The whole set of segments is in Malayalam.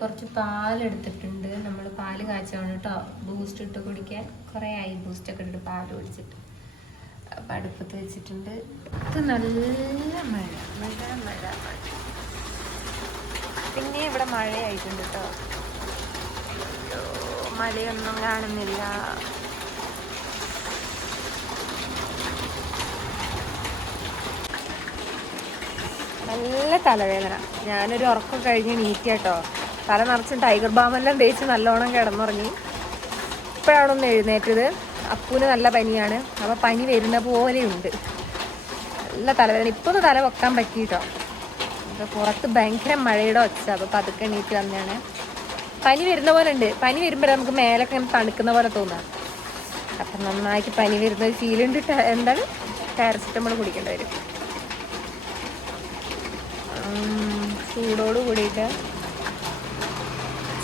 കുറച്ച് പാലെടുത്തിട്ടുണ്ട്. നമ്മൾ പാല് കാച്ചാണ് കേട്ടോ, ബൂസ്റ്റ് ഇട്ട് കുടിക്കാൻ. കുറേ ആയി ബൂസ്റ്റൊക്കെ ഇട്ടിട്ട് പാല് കുടിച്ചിട്ട്. അപ്പം അടുപ്പത്ത് വെച്ചിട്ടുണ്ട്. ഇത് നല്ല മഴ മഴ മഴ മഴ. പിന്നെ ഇവിടെ മഴയായിട്ടുണ്ട് കേട്ടോ. മഴയൊന്നും കാണുന്നില്ല. നല്ല തലവേദന. ഞാനൊരു ഉറക്കം കഴിഞ്ഞ് നീറ്റാട്ടോ. തല നിറച്ചും ടൈഗർ ബാമെല്ലാം തേച്ച് നല്ലോണം കിടന്നുറങ്ങി. ഇപ്പോഴാണ് ഒന്ന് എഴുന്നേറ്റത്. അപ്പൂന് നല്ല പനിയാണ്. അപ്പോൾ പനി വരുന്ന പോലെയുണ്ട്. നല്ല തലവേദന. ഇപ്പോൾ ഒന്ന് തല വെക്കാൻ പറ്റിയിട്ടോ. അപ്പോൾ പുറത്ത് ഭയങ്കര മഴയുടെ ഒച്ച. അപ്പോൾ പതുക്കെ എണീറ്റ് വന്നതാണ്. പനി വരുന്ന പോലെ ഉണ്ട്. പനി വരുമ്പോഴേ നമുക്ക് മേലൊക്കെ ഇങ്ങനെ തണുക്കുന്ന പോലെ തോന്നാം. അപ്പം നന്നായിട്ട് പനി വരുന്ന ഒരു ഫീലുണ്ട്. എന്താണ്, പാരസിറ്റമോൾ കുടിക്കേണ്ടി വരും. ചൂടോട് കൂടിയിട്ട്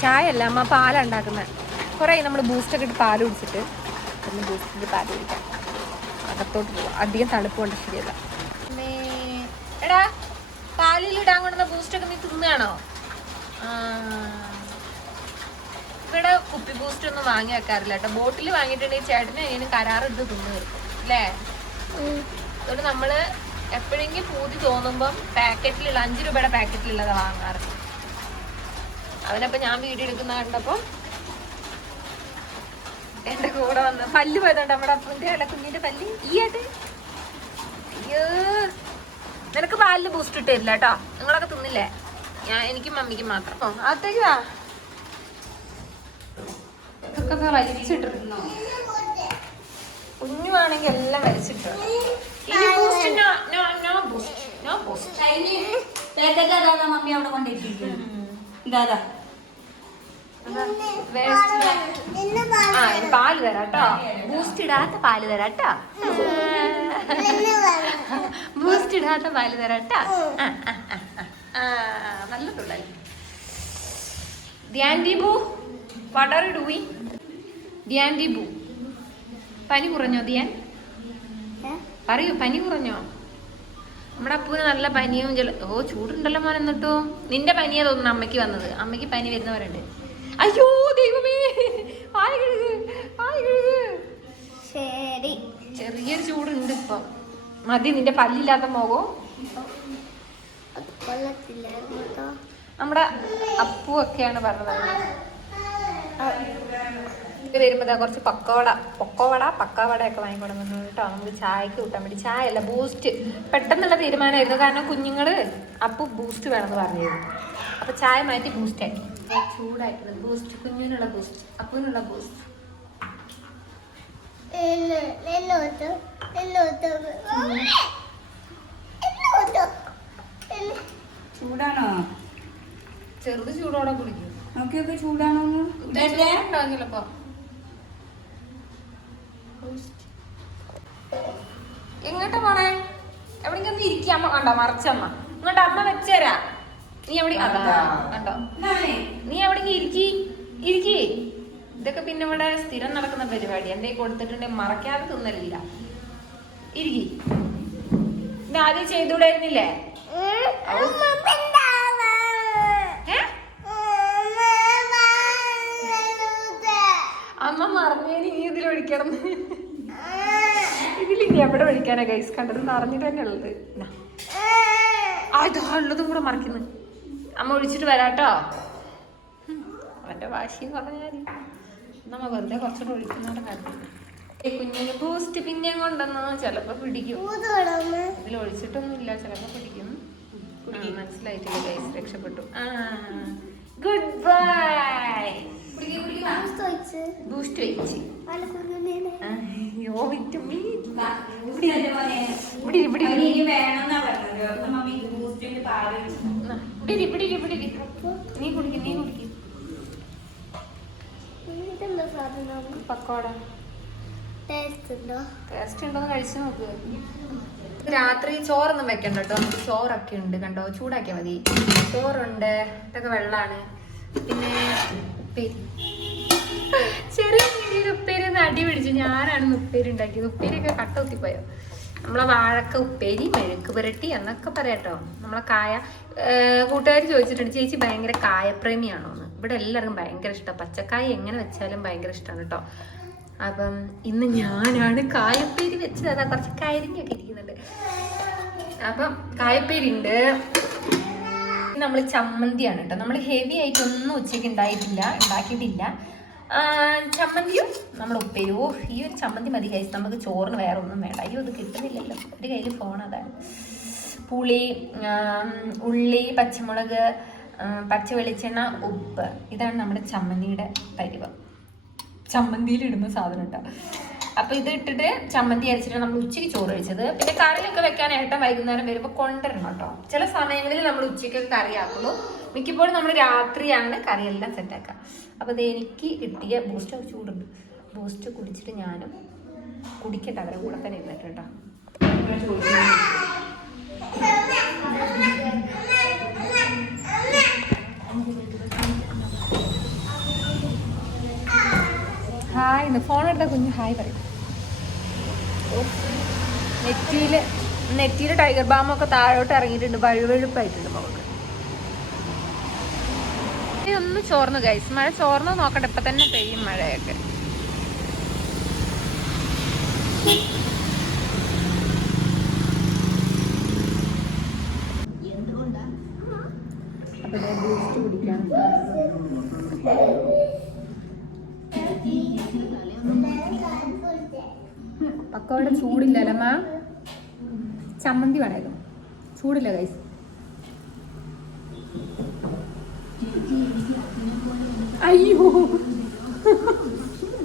ചായ അല്ല അമ്മ പാലുണ്ടാക്കുന്നത്. കുറേ നമ്മൾ ബൂസ്റ്റൊക്കെ ഇട്ട് പാല് കുടിച്ചിട്ട് ഒന്ന് ബൂസ്റ്റിട്ട് പാല് കുടിക്കാം. അകത്തോട്ട് പോവാം. അധികം തണുപ്പ് കൊണ്ട് ശരിയല്ല. എടാ, പാലിലിടാൻ കൊണ്ടുവന്ന ബൂസ്റ്റൊക്കെ നീ തിന്നുകയാണോ? ഇവിടെ കുപ്പി ബൂസ്റ്റ് ഒന്നും വാങ്ങി വെക്കാറില്ല കേട്ടോ. ബോട്ടിൽ വാങ്ങിയിട്ടുണ്ടെങ്കിൽ ചേട്ടന് അതിന് കരാറെടുത്ത് തിന്നു തീർക്കും അല്ലേ? അതുകൊണ്ട് നമ്മള് എപ്പോഴെങ്കിലും പൂതി തോന്നുമ്പം പാക്കറ്റിലുള്ള 5 രൂപയുടെ പാക്കറ്റിലുള്ളതാ വാങ്ങാറ്. അവനപ്പം ഞാൻ വീഡിയോ എടുക്കുന്ന കണ്ടപ്പം എന്റെ കൂടെ വന്ന് പല്ല് പോയതുകൊണ്ട് നമ്മുടെ അപ്പൻ്റെ അല്ല കുഞ്ഞിന്റെ പല്ല് ഈയായിട്ട്. അയ്യോ, നിനക്ക് പാലില് ബൂസ്റ്റ് ഇട്ട് തരില്ല കേട്ടോ. നിങ്ങളൊക്കെ തിന്നില്ലേ? എനിക്കും മമ്മിക്കും മാത്രം. അത്തേക്ക് വാ. ഇതൊക്കെ വലിച്ചിട്ടിരുന്നോ? കുഞ്ഞുവാണെങ്കിൽ എല്ലാം വലിച്ചിട്ടോ. മമ്മി അവിടെ കൊണ്ടിരിക്കുന്നു. പാല് തരാട്ടോ. ബൂസ്റ്റ് ഇടാത്ത പാല് തരാട്ടോ. ബൂസ്റ്റ് ഇടാത്ത പാല് തരാട്ടോ. നല്ല തുള്ളൽ. Dhyan Deepu, what are you doing? Dhyan Deepu, പനി കുറഞ്ഞോ ധ്യാൻ? പറയൂ, പനി കുറഞ്ഞോ? നമ്മുടെ അപ്പൂന് നല്ല പനിയും ചൂടുണ്ടല്ലോ മോൻ. എന്നിട്ടോ നിന്റെ പനിയാ തോന്നുന്നു അമ്മയ്ക്ക് വന്നത്. അമ്മയ്ക്ക് പനി വരുന്നവരുണ്ട്. അയ്യോ ദൈവമേ, പാല് കഴുക്, പാല് കഴുക്. ശരി, ചെറിയൊരു ചൂടുണ്ട് ഇപ്പം. മതി നിന്റെ പല്ലില്ലാത്ത മുഖം. നമ്മുടെ അപ്പു ഒക്കെയാണ് പറഞ്ഞത്. വരുമ്പോ കുറച്ച് പക്കവട ഒക്കെ വാങ്ങിക്കൊടുക്കുന്നു കേട്ടോ. നമുക്ക് ചായക്ക് കൂട്ടാൻ വേണ്ടി. ചായ അല്ല, ബൂസ്റ്റ്. പെട്ടെന്നുള്ള തീരുമാനമായിരുന്നു. കാരണം കുഞ്ഞുങ്ങള് അപ്പു ബൂസ്റ്റ് വേണമെന്ന് പറഞ്ഞിരുന്നു. അപ്പൊ ചായ മാറ്റി ബൂസ്റ്റ് ആക്കി. ചൂടായിട്ടുള്ളത് ബൂസ്റ്റ്. കുഞ്ഞിനുള്ള ബൂസ്റ്റ്, അപ്പുവിനുള്ള ബൂസ്റ്റ്. ചൂടാണോ? ചെറുത് ചൂടോടെ കുടിക്കും. നോക്കിയൊക്കെ ചൂടാണോ? ചിലപ്പോ എങ്ങോട്ടാ പോണേ? എവിടെയെങ്കിലും ഇരിക്കാമ്മ. കണ്ടോ മറിച്ചമ്മ. ഇങ്ങോട്ട് അമ്മ വെച്ചേരാ. നീ എവിടെ കണ്ടോ? നീ എവിടെയെങ്കിലും ഇരിക്കി. ഇതൊക്കെ പിന്നെ ഇവിടെ സ്ഥിരം നടക്കുന്ന പരിപാടി. എന്റെ കൊടുത്തിട്ടുണ്ടെങ്കിൽ മറക്കാതെ തിന്നലില്ല. ഇരിക്കി. ഇത് ആദ്യം ചെയ്തുകൂടായിരുന്നില്ലേ? അമ്മ മറന്നേന് നീ ഇതിൽ ഒഴിക്കണം. ഇതിലിനി എവിടെ ഒഴിക്കാനാ ഗൈസ്? കണ്ടത് നിറഞ്ഞിട്ട് തന്നെ ഉള്ളത്. ഉള്ളതും കൂടെ മറിക്കുന്നു. അമ്മ ഒഴിച്ചിട്ട് വരാട്ടോ. അവന്റെ വാശി പറഞ്ഞാൽ നമ്മ വെറുതെ കുറച്ചുകൂടെ ഒഴിക്കുന്നവരുടെ കാര്യം. കുഞ്ഞിന് ബൂസ്റ്റ് പിന്നെ കൊണ്ടുവന്നോ? ചിലപ്പോ പിടിക്കും. ഇതിൽ ഒഴിച്ചിട്ടൊന്നുമില്ല, ചിലപ്പോ പിടിക്കും. മനസ്സിലായിട്ടില്ല ഗൈസ്, രക്ഷപ്പെട്ടു. Good bye. ബൂസ്റ്റ് വെച്ച് നീ കുടിക്കും. പക്കോട ടേസ്റ്റ് ഉണ്ടോന്ന് കഴിച്ചു നോക്ക്. രാത്രി ചോറൊന്നും വെക്കണ്ട കേട്ടോ. നമുക്ക് ചോറൊക്കെ ഉണ്ട് കണ്ടോ. ചൂടാക്കിയാൽ മതി. ചോറുണ്ട്. ഇതൊക്കെ വെള്ളമാണ്. പിന്നെ ഉപ്പേരി, ചെറിയ രീതിയിൽ ഉപ്പേരി ഒന്ന് അടി പിടിച്ചു. ഞാനാണ് ഉപ്പേരി ഉണ്ടാക്കിയത്. ഉപ്പേരിയൊക്കെ കട്ട കുത്തിപ്പോയോ. നമ്മളെ വാഴക്ക ഉപ്പേരി, മെഴുക്ക് പുരട്ടി എന്നൊക്കെ പറയാട്ടോ. നമ്മളെ കായ കൂട്ടുകാർ ചോദിച്ചിട്ടുണ്ട്, ചേച്ചി ഭയങ്കര കായപ്രേമിയാണോ എന്ന്. ഇവിടെ എല്ലാവർക്കും ഭയങ്കര ഇഷ്ടമാണ്. പച്ചക്കായ എങ്ങനെ വെച്ചാലും ഭയങ്കര ഇഷ്ടമാണ് കേട്ടോ. അപ്പം ഇന്ന് ഞാനാണ് കായപ്പേരി വെച്ചത്. അതാ കുറച്ച് കരിഞ്ഞൊക്കെ ഇരിക്കുന്നുണ്ട്. അപ്പം കായപ്പേരി ഉണ്ട്. നമ്മൾ ചമ്മന്തിയാണ് കേട്ടോ. നമ്മൾ ഹെവി ആയിട്ടൊന്നും ഉച്ചയ്ക്ക് ഉണ്ടാക്കിയിട്ടില്ല. ചമ്മന്തിയും നമ്മൾ ഉപ്പേരി. ഈ ഒരു ചമ്മന്തി മതി കഴിച്ച് നമുക്ക് ചോറിന് വേറെ ഒന്നും വേണ്ട. അയ്യോ ഇത് കിട്ടുന്നില്ലല്ലോ, ഒരു കയ്യിൽ ഫോൺ. അതാണ് പുളി, ഉള്ളി, പച്ചമുളക്, പച്ച വെളിച്ചെണ്ണ, ഉപ്പ്. ഇതാണ് നമ്മുടെ ചമ്മന്തിയുടെ പരിവം. ചമ്മന്തിയിലിടുന്ന സാധനം കേട്ടോ. അപ്പോൾ ഇത് ഇട്ടിട്ട് ചമ്മന്തി അരച്ചിട്ട് നമ്മൾ ഉച്ചയ്ക്ക് ചോറ് കഴിച്ചത്. പിന്നെ കറിയൊക്കെ വെക്കാനായിട്ട് വൈകുന്നേരം വരുമ്പോൾ കൊണ്ടുവരണം കേട്ടോ. ചില സമയങ്ങളിൽ നമ്മൾ ഉച്ചയ്ക്കൊക്കെ കറിയാക്കുള്ളൂ. മിക്കപ്പോഴും നമ്മൾ രാത്രിയാണ് കറിയെല്ലാം സെറ്റാക്കുക. അപ്പോൾ ഇത് എനിക്ക് കിട്ടിയ ബൂസ്റ്റ് ചൂടുണ്ട്. ബൂസ്റ്റ് കുടിച്ചിട്ട് ഞാനും കുടിക്കട്ടെ, അവരെ കൂടെ തന്നെ ഇരുന്നിട്ട് കേട്ടോ. ഹായ്, ഫോൺ എടുത്ത കുഞ്ഞ് ഹായ് പറയും. നെറ്റിയിൽ ടൈഗർ ബാമൊക്കെ താഴോട്ട് ഇറങ്ങിയിട്ടുണ്ട്. വഴുവഴുപ്പായിട്ടുണ്ട് മുഖത്ത്. ഒന്ന് ചോർന്നു ഗൈസ്. മഴ ചോർന്നു നോക്കട്ടെ. ഇപ്പൊ തന്നെ പെയ്യും മഴയൊക്കെ. അപ്പൊ ബൂസ്റ്റ് കുടിക്കാൻ പക്കോടെ ചൂടില്ലല്ലമ്മ. ചമ്മന്തി വേണമായിരുന്നു, ചൂടില്ല ഗൈസ്. അയ്യോ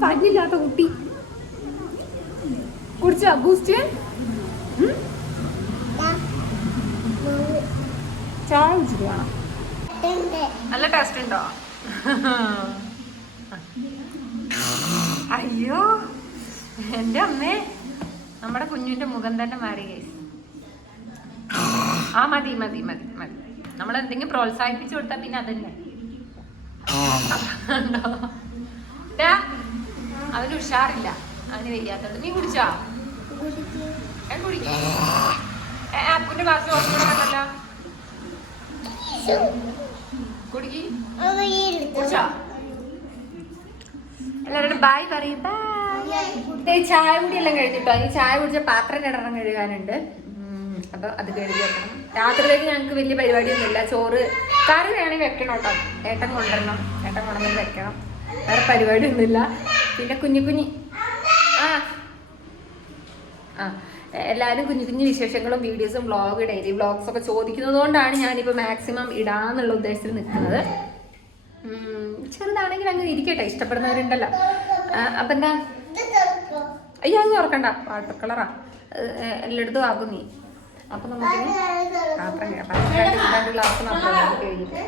പല്ലില്ലാത്ത കുട്ടി. കുടിച്ചോ ബൂസ്റ്റ്? ചായ കുടിച്ചിട്ട് വേണം. നല്ല ടേസ്റ്റ് ഉണ്ടോ? അയ്യോ എൻ്റെ അമ്മേ, നമ്മുടെ കുഞ്ഞിന്റെ മുഖം തന്നെ മാറി ഗൈസ്. മതി മതി മതി മതി. നമ്മളെന്തെങ്കിലും പ്രോത്സാഹിപ്പിച്ചു കൊടുത്താൽ പിന്നെ അതന്നെ. അവന് ഉഷാറില്ല, അവന് വയ്യാത്തത്. നീ കുടിച്ചോ? കുടിക്കും. അപ്പുന്റെ ക്ലാസ് കണ്ടല്ലോ. കുടിക്കി കുടിച്ചോ? എല്ലാവരോടും ബായ് പറയും. ചായ കുടിയെല്ലാം കഴിഞ്ഞിട്ടോ. ഈ ചായ കുടിച്ച പാത്രം കിടണം കഴുകാനുണ്ട്. അപ്പൊ അത് കഴുകി വെക്കണം. രാത്രിയിലേക്ക് ഞങ്ങൾക്ക് വലിയ പരിപാടിയൊന്നുമില്ല. ചോറ് കറി വേണമെങ്കിൽ വെക്കണം കേട്ടോ. ഏട്ടൻ കൊണ്ടുവരണം, ഏട്ടൻ കൊണ്ടുവന്ന് വെക്കണം. വേറെ പരിപാടിയൊന്നുമില്ല. പിന്നെ കുഞ്ഞു എല്ലാവരും കുഞ്ഞു കുഞ്ഞു വിശേഷങ്ങളും വീഡിയോസും വ്ളോഗ്, ഡെയിലി വ്ളോഗ്സ് ഒക്കെ ചോദിക്കുന്നത് കൊണ്ടാണ് ഞാനിപ്പോൾ മാക്സിമം ഇടാന്നുള്ള ഉദ്ദേശത്തിൽ നിൽക്കുന്നത്. ചെറുതാണെങ്കിൽ അങ്ങ് ഇരിക്കട്ടെ, ഇഷ്ടപ്പെടുന്നവരുണ്ടല്ലോ. അപ്പം എന്താ, അയ്യോ അത് തുറക്കണ്ട, വാട്ടർ കളറാ എല്ലായിടത്തും ആകും നീ. അപ്പം നമുക്കിനി പാത്രം ഗ്ലാസ് മാത്രം കഴിഞ്ഞിട്ട്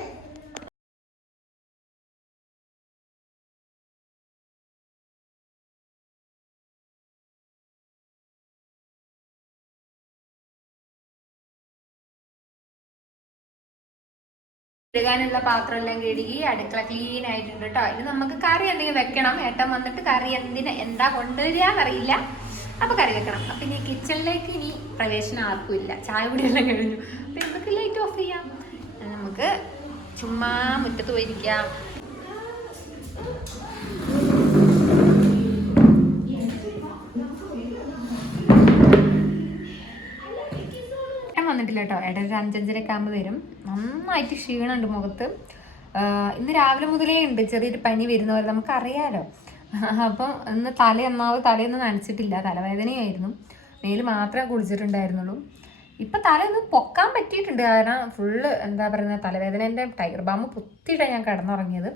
കഴുകാനുള്ള പാത്രം എല്ലാം കഴുകി അടുക്കള ക്ലീൻ ആയിട്ടുണ്ട് കേട്ടോ. ഇനി നമുക്ക് കറി എന്തെങ്കിലും വെക്കണം. ഏട്ടൻ വന്നിട്ട് കറി എന്താ കൊണ്ടുവരികയെന്നറിയില്ല. അപ്പൊ കറി വെക്കണം. അപ്പൊ ഇനി കിച്ചണിലേക്ക് ഇനി പ്രവേശനം ആർക്കും ഇല്ല. ചായ കുടിയെല്ലാം കഴിഞ്ഞു. അപ്പൊ നമുക്ക് ലൈറ്റ് ഓഫ് ചെയ്യാം. നമുക്ക് ചുമ്മാ മുറ്റത്ത് പോയിരിക്കാം. വന്നിട്ടില്ല കേട്ടോ. ഏട്ടൻ ഒരു 5-5:30 ആകുമ്പോൾ വരും. നന്നായിട്ട് ക്ഷീണമുണ്ട് മുഖത്ത്. ഇന്ന് രാവിലെ മുതലേ ഉണ്ട് ചെറിയൊരു പനി വരുന്ന പോലെ, നമുക്കറിയാലോ. അപ്പം ഇന്ന് തലയൊന്നും നനച്ചിട്ടില്ല. തലവേദനയായിരുന്നു. മേല് മാത്രമേ കുളിച്ചിട്ടുണ്ടായിരുന്നുള്ളൂ. ഇപ്പം തലയൊന്ന് പൊക്കാൻ പറ്റിയിട്ടുണ്ട്. കാരണം ഫുള്ള് എന്താ പറയുന്നത്, തലവേദനേൻ്റെ ടൈഗർ ബാം പൊത്തിയിട്ടാണ് ഞാൻ കിടന്നുറങ്ങിയത്.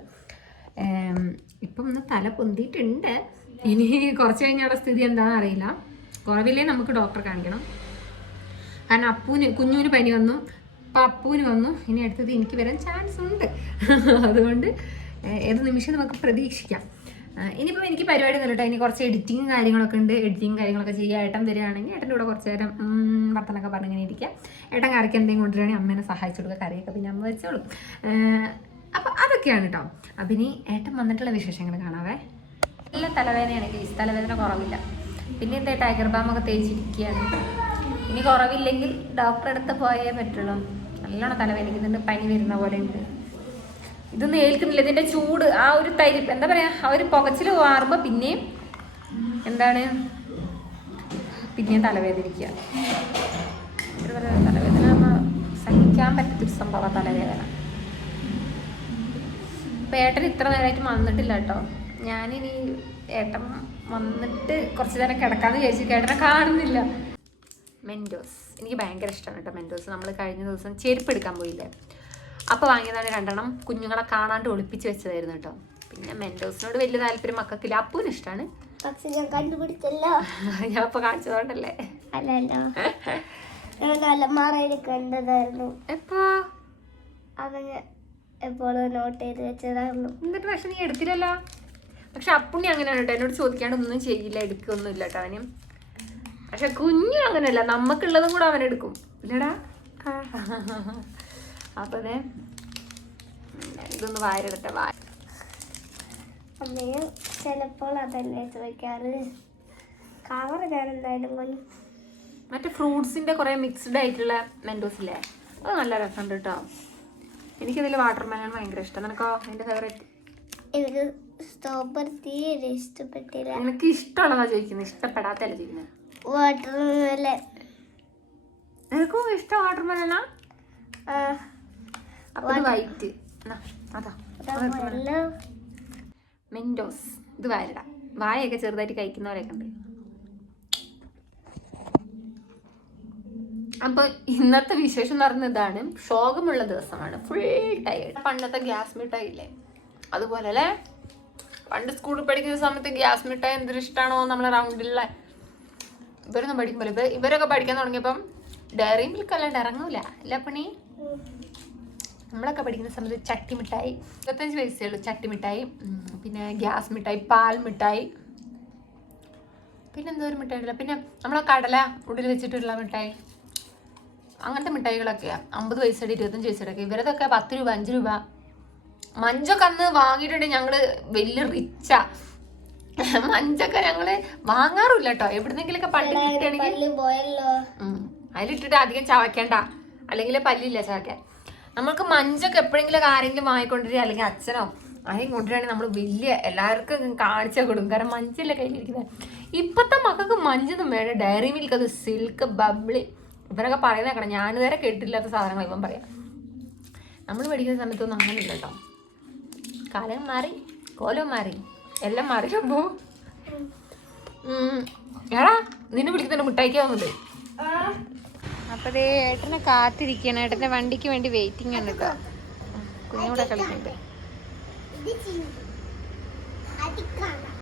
ഇപ്പം ഒന്ന് തല പൊന്തിയിട്ടുണ്ട്. ഇനി കുറച്ച് കഴിഞ്ഞാൽ സ്ഥിതി എന്താണെന്ന് അറിയില്ല. കുറവില്ലേ നമുക്ക് ഡോക്ടറെ കാണിക്കണം. കാരണം കുഞ്ഞൂന് പനി വന്നു, അപ്പം അപ്പൂന് വന്നു. ഇനി അടുത്തത് എനിക്ക് വരാൻ ചാൻസ് ഉണ്ട്. അതുകൊണ്ട് ഏത് നിമിഷം നമുക്ക് പ്രതീക്ഷിക്കാം. ഇനിയിപ്പം എനിക്ക് പരിപാടി ഒന്നും കേട്ടോ. ഇനി കുറച്ച് എഡിറ്റിങ് കാര്യങ്ങളൊക്കെ ഉണ്ട്. കാര്യങ്ങളൊക്കെ ചെയ്യുക. ഏട്ടൻ വരികയാണെങ്കിൽ ഏട്ടൻ്റെ കൂടെ കുറച്ച് നേരം വർത്തനൊക്കെ പറഞ്ഞിങ്ങനെ ഇരിക്കുക. ഏട്ടൻ കറിക്ക് എന്തെങ്കിലും കൊണ്ടുവരികയാണെങ്കിൽ അമ്മേനെ സഹായിച്ചു കൊടുക്കുക. കറിയൊക്കെ പിന്നെ അമ്മ വെച്ചോളും. അപ്പം അതൊക്കെയാണ് കേട്ടോ. അപ്പം ഇനി ഏട്ടൻ വന്നിട്ടുള്ള വിശേഷങ്ങൾ കാണാവേ. നല്ല തലവേദനയാണ് കേസ്. തലവേദന കുറവില്ല. പിന്നെ എന്താ ടൈഗർ ബാമൊക്കെ തേച്ചിരിക്കുകയാണ്. ഇനി കുറവില്ലെങ്കിൽ ഡോക്ടറെ അടുത്ത് പോയേ പറ്റുള്ളൂ. നല്ലോണം തലവേദനിക്കുന്നുണ്ട്, പനി വരുന്ന പോലെ ഉണ്ട്. ഇതൊന്നും ഏൽക്കുന്നില്ല, ഇതിൻ്റെ ചൂട്. ആ ഒരു തരിപ്പ് എന്താ പറയുക, ആ ഒരു പുകച്ചിൽ മാറുമ്പോൾ പിന്നെയും എന്താണ്, പിന്നെയും തലവേദനിക്കുക. തലവേദന സഹിക്കാൻ പറ്റത്തൊരു സംഭവം തലവേദന. അപ്പം ഏട്ടൻ ഇത്ര നേരമായിട്ട് വന്നിട്ടില്ല കേട്ടോ. ഞാനിനി ഏട്ടൻ വന്നിട്ട് കുറച്ച് നേരം കിടക്കാമെന്ന് വിചാരിച്ചു. ഏട്ടനെ കാണുന്നില്ല. മെൻഡോസ് എനിക്ക് ഭയങ്കര ഇഷ്ടമാണ് കേട്ടോ മെൻഡോസ്. നമ്മൾ കഴിഞ്ഞ ദിവസം ചെരുപ്പ് എടുക്കാൻ പോയില്ലേ, അപ്പോൾ വാങ്ങിയതാണ് 2 എണ്ണം. കുഞ്ഞുങ്ങളെ കാണാണ്ട് ഒളിപ്പിച്ച് വെച്ചതായിരുന്നു കേട്ടോ. പിന്നെ മെൻഡോസിനോട് വലിയ താല്പര്യം മക്കൾക്കില്ല. അപ്പൂന് ഇഷ്ടമാണ്. പക്ഷെ ഞാൻ കണ്ടുപിടിച്ചല്ലോ. ഞാൻ ഇപ്പോൾ കാണിച്ചതുകൊണ്ടല്ലേ. അല്ലല്ലോ, അലമാറയിൽ കണ്ടതായിരുന്നു. എപ്പോ? അവന് എപ്പോഴും നോട്ട് ചെയ്ത് വെച്ചതായിരുന്നു. എന്നിട്ട് പക്ഷെ നീ എടുത്തില്ലല്ലോ. പക്ഷെ അപ്പുണ്ണി അങ്ങനെയാണ് കേട്ടോ, എന്നോട് ചോദിക്കാണ്ട് ഒന്നും ചെയ്യില്ല, എടുക്കൊന്നും ഇല്ല കേട്ടോ അവന്. പക്ഷെ കുഞ്ഞു അങ്ങനെയല്ല, നമുക്കുള്ളതും കൂടെ അവൻ എടുക്കും ഇല്ലടാ. അപ്പൊ അതെ, ഇതൊന്ന് വാരിടട്ടെ. അമ്മയും ചിലപ്പോൾ അതല്ലേ ചോദിക്കാറ്. കവർ ഞാൻ എന്തായാലും മറ്റേ ഫ്രൂട്ട്സിന്റെ കുറെ മിക്സ്ഡ് ആയിട്ടുള്ള മെൻഡോസ് ഇല്ലേ, അത് നല്ല രസമുണ്ട് കേട്ടോ. എനിക്കതിൽ വാട്ടർമെലൺ ഭയങ്കര ഇഷ്ടം. നിനക്കോ? എന്റെ ഫേവറേറ്റ്? എനിക്ക് സ്ട്രോബെറി തീരെ ഇഷ്ടപ്പെട്ടില്ല. എനിക്ക് ഇഷ്ടമുള്ളതാ ചോദിക്കുന്നത്, ഇഷ്ടപ്പെടാത്തല്ല ചോദിക്കുന്നത്. വാട്ടർമെലൺ നിനക്കും ഇഷ്ടം വാട്ടർമെലനാ? അപ്പൊ ഇത് വൈറ്റ് അതാ മെൻഡോസ്. ഇത് വാരിടാം. വായൊക്കെ ചെറുതായിട്ട് കഴിക്കുന്നവരൊക്കെ ഉണ്ട്. അപ്പൊ ഇന്നത്തെ വിശേഷം എന്ന് പറയുന്നത് ഇതാണ്. ശോകമുള്ള ദിവസമാണ്, ഫുൾ ടയേർഡ്. പണ്ടത്തെ ഗ്യാസ് മിഠായി ഇല്ലേ, അതുപോലെ അല്ലേ. പണ്ട് സ്കൂളിൽ പഠിക്കുന്ന സമയത്ത് ഗ്യാസ് മിഠായി എന്തൊരു ഇഷ്ടമാണോ നമ്മളെ റൗണ്ടിലുള്ള. ഇവരൊന്നും പഠിക്കുമ്പോൾ ഇവരൊക്കെ പഠിക്കാൻ തുടങ്ങിയപ്പം ഡയറി മിൽക്ക് അല്ലാണ്ട് ഇറങ്ങൂല അല്ല പണി. നമ്മളൊക്കെ പഠിക്കുന്ന സമയത്ത് ചട്ടി മിഠായി 25 പൈസയേ ഉള്ളൂ. ചട്ടി മിഠായി, പിന്നെ ഗ്യാസ് മിഠായി, പാൽ മിഠായി, പിന്നെ എന്തോ ഒരു മിഠായി ഉണ്ടല്ലോ, പിന്നെ നമ്മളെ കടല ഉള്ളിൽ വെച്ചിട്ടുള്ള മിഠായി. അങ്ങനത്തെ മിഠായികളൊക്കെയാണ് 50 പൈസയുടെ 25 പൈസയുടെ ഒക്കെ. ഇവരതൊക്കെ 10 രൂപ 5 രൂപ. മഞ്ചൊക്കെ അന്ന് വാങ്ങിയിട്ടുണ്ടെങ്കിൽ ഞങ്ങള് വലിയ റിച്ചാ. മഞ്ചൊക്കെ ഞങ്ങള് വാങ്ങാറില്ല കേട്ടോ, എവിടുന്നെങ്കിലൊക്കെ പണ്ട് കിട്ടുകയാണെങ്കിൽ അതിലിട്ടിട്ട് അധികം ചവയ്ക്കണ്ട, അല്ലെങ്കിൽ പല്ലില്ല ചവയ്ക്കാൻ. നമ്മൾക്ക് മഞ്ചൊക്കെ എപ്പോഴെങ്കിലും ആരെങ്കിലും വാങ്ങിക്കൊണ്ടിരിക്കുക, അല്ലെങ്കിൽ അച്ഛനോ ആരെയും കൊണ്ടുവരികയാണെങ്കിൽ നമ്മൾ വലിയ എല്ലാവർക്കും കാണിച്ചാൽ കൊടുക്കും. കാരണം മഞ്ചല്ലേ കയ്യിലിരിക്കുന്നത്. ഇപ്പോഴത്തെ മക്കൾക്ക് മഞ്ചൊന്നും വേണ്ട. ഡയറി മിൽക്ക്, അത് സിൽക്ക്, ബബ്ലി, ഇവരൊക്കെ പറയുന്ന കേട്ടോ. ഞാനിതുവരെ കേട്ടില്ലാത്ത സാധനങ്ങൾ ഇവൻ പറയാം. നമ്മൾ പഠിക്കുന്ന സമയത്തൊന്നും അങ്ങനെ ഇല്ല കേട്ടോ. കാലം മാറി, കോലം മാറി, എല്ലാം മാറി. അപ്പോ എടാ നിന്നെ വിളിക്കുന്നുണ്ട്, മിഠായിക്ക് വന്നത്. അപ്പൊ ദേ ഏട്ടനെ കാത്തിരിക്കണം. ഏട്ടന്റെ വണ്ടിക്ക് വേണ്ടി വെയിറ്റിംഗ് ആണ് കേട്ടോ. കുഞ്ഞൂടെ കളിക്കുന്നുണ്ട്.